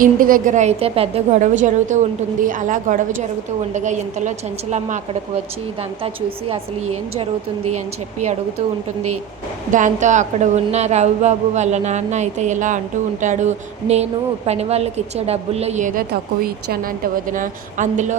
ఇంటి దగ్గర అయితే పెద్ద గొడవ జరుగుతూ ఉంటుంది. అలా గొడవ జరుగుతూ ఉండగా ఇంతలో చెంచలమ్మ అక్కడికి వచ్చి ఇదంతా చూసి అసలు ఏం జరుగుతుంది? అని చెప్పి అడుగుతూ ఉంటుంది. దాంతో అక్కడ ఉన్న రవిబాబు వాళ్ళ నాన్న అయితే ఇలా అంటూ ఉంటాడు నేను పని వాళ్ళకి ఇచ్చే డబ్బుల్లో ఏదో తక్కువ ఇచ్చానంటే వదిన అందులో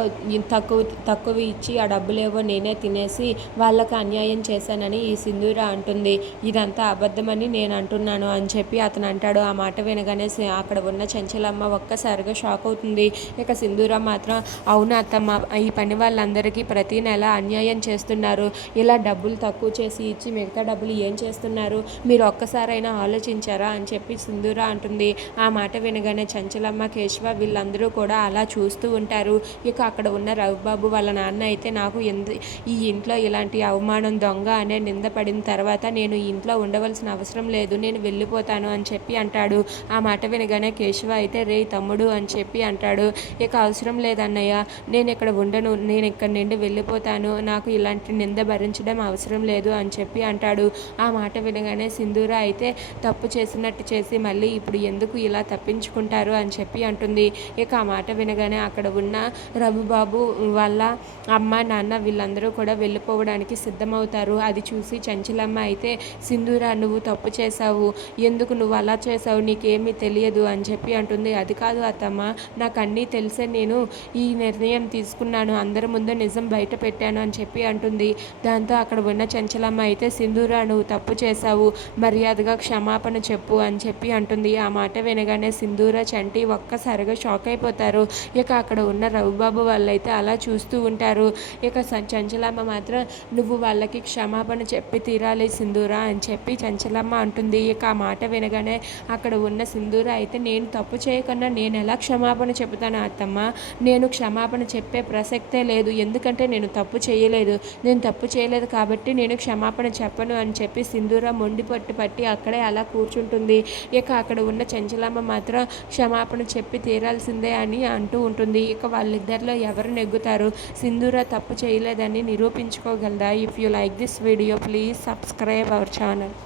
తక్కువ తక్కువ ఇచ్చి ఆ డబ్బులేవో నేనే తినేసి వాళ్ళకి అన్యాయం చేశానని ఈ సింధూర అంటుంది. ఇదంతా అబద్ధమని నేను అంటున్నాను అని చెప్పి అతను అంటాడు. ఆ మాట వినగానే అక్కడ ఉన్న చెంచలమ్మ ఒక్కసారిగా షాక్ అవుతుంది. ఇక సింధూర మాత్రం అవును అత్తమ్మ ఈ పని వాళ్ళందరికీ ప్రతి నెల అన్యాయం చేస్తున్నారు. ఇలా డబ్బులు తక్కువ చేసి ఇచ్చి మిగతా డబ్బులు ఏం చేస్తున్నారు. మీరు ఒక్కసారైనా ఆలోచించారా అని చెప్పి సింధూర అంటుంది. ఆ మాట వినగానే చంచలమ్మ కేశవ వీళ్ళందరూ కూడా అలా చూస్తూ ఉంటారు. ఇక అక్కడ ఉన్న రవిబాబు వాళ్ళ నాన్న అయితే నాకు ఎందు ఈ ఇంట్లో ఇలాంటి అవమానం దొంగ అనే నింద పడిన తర్వాత నేను ఇంట్లో ఉండవలసిన అవసరం లేదు నేను వెళ్ళిపోతాను అని చెప్పి అంటాడు. ఆ మాట వినగానే కేశవ అయితే రే తమ్ముడు అని చెప్పి అంటాడు. ఇక అవసరం లేదన్నయ్య నేను ఇక్కడ ఉండను నేను ఇక్కడ నుండి వెళ్ళిపోతాను నాకు ఇలాంటి నింద భరించడం అవసరం లేదు అని చెప్పి అంటాడు. ఆ మాట వినగానే సింధూర అయితే తప్పు చేసినట్టు చేసి మళ్ళీ ఇప్పుడు ఎందుకు ఇలా తప్పించుకుంటారు అని చెప్పి అంటుంది. ఇక ఆ మాట వినగానే అక్కడ ఉన్న రఘుబాబు వాళ్ళ అమ్మ నాన్న వీళ్ళందరూ కూడా వెళ్ళిపోవడానికి సిద్ధమవుతారు. అది చూసి చంచలమ్మ అయితే సింధూర నువ్వు తప్పు చేశావు. ఎందుకు నువ్వు అలా చేసావు నీకేమీ తెలియదు అని చెప్పి అంటుంది. అది కాదు అత్తమ్మ నాకు అన్నీ తెలిసే నేను ఈ నిర్ణయం తీసుకున్నాను. అందరి ముందు నిజం బయట పెట్టాను అని చెప్పి అంటుంది. దాంతో అక్కడ ఉన్న చంచలమ్మ అయితే సింధూర నువ్వు తప్పు చేశావు. మర్యాదగా క్షమాపణ చెప్పు అని చెప్పి అంటుంది. ఆ మాట వినగానే సింధూర చంటి ఒక్కసారిగా షాక్ అయిపోతారు. ఇక అక్కడ ఉన్న రవిబాబు వాళ్ళైతే అలా చూస్తూ ఉంటారు. ఇక చంచలమ్మ మాత్రం నువ్వు వాళ్ళకి క్షమాపణ చెప్పి తీరాలి సింధూర అని చెప్పి చంచలమ్మ అంటుంది. ఇక ఆ మాట వినగానే అక్కడ ఉన్న సింధూర అయితే నేను తప్పు చేయకుండా నేను ఎలా క్షమాపణ చెబుతాను అత్తమ్మ? నేను క్షమాపణ చెప్పే ప్రసక్తే లేదు. ఎందుకంటే నేను తప్పు చేయలేదు. నేను తప్పు చేయలేదు కాబట్టి నేను క్షమాపణ చెప్పను అని చెప్పి సింధూర మొండి పట్టు పట్టి అక్కడే అలా కూర్చుంటుంది. ఇక అక్కడ ఉన్న చంచలమ్మ మాత్రం క్షమాపణ చెప్పి తీరాల్సిందే అని అంటూ ఉంటుంది. ఇక వాళ్ళిద్దరిలో ఎవరు నెగ్గుతారు? సింధూర తప్పు చేయలేదని నిరూపించుకోగలదా? If you like this video please subscribe our channel